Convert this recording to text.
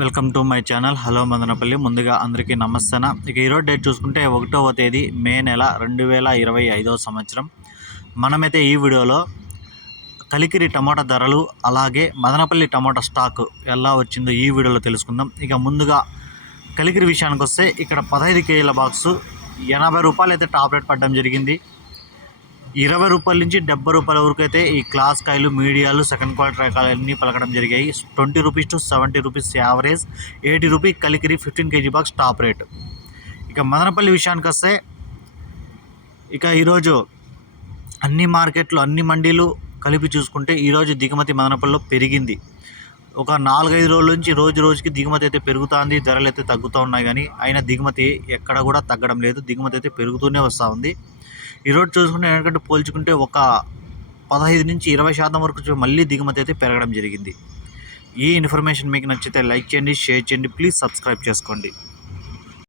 Welcome to my channel. Hello Madanapalle. ముందుగా అందరికీ నమస్తన. ఇక ఈరోజు డేట్ చూసుకుంటే ఒకటవ తేదీ మే నెల రెండు వేల ఇరవై ఐదవ సంవత్సరం. మనమైతే ఈ వీడియోలో కలికిరి టమాటా ధరలు అలాగే మదనపల్లి టమాటా స్టాక్ ఎలా వచ్చిందో ఈ వీడియోలో తెలుసుకుందాం. ఇక ముందుగా కలికిరి విషయానికి వస్తే ఇక్కడ పదహైదు కేజీల బాక్సు ఎనభై రూపాయలు అయితే టాప్ రేట్ పడడం జరిగింది. ఇరవై రూపాయల నుంచి డెబ్బై రూపాయల వరకు అయితే ఈ క్లాస్ కాయలు మీడియాలు సెకండ్ క్వాలిటీ రకాలు అన్నీ పలకడం జరిగాయి. Twenty rupees to seventy rupees average. Eighty rupee Kalikiri fifteen KG box top rate. ఇక మదనపల్లి విషయానికి వస్తే ఇక ఈరోజు అన్ని మార్కెట్లు అన్ని మండీలు కలిపి చూసుకుంటే ఈరోజు దిగుమతి మదనపల్లిలో పెరిగింది. ఒక నాలుగైదు రోజుల నుంచి రోజు రోజుకి దిగుమతి అయితే పెరుగుతుంది ధరలు అయితే తగ్గుతూ ఉన్నాయి కానీ అయినా దిగుమతి ఎక్కడ కూడా తగ్గడం లేదు. దిగుమతి అయితే పెరుగుతూనే వస్తూ ఉంది. ఈరోజు చూసుకుంటే ఎందుకంటే పోల్చుకుంటే ఒక పదహైదు నుంచి ఇరవై శాతం వరకు మళ్ళీ దిగుమతి అయితే పెరగడం జరిగింది. ఈ ఇన్ఫర్మేషన్ మీకు నచ్చితే లైక్ చేయండి షేర్ చేయండి ప్లీజ్ సబ్స్క్రైబ్ చేసుకోండి.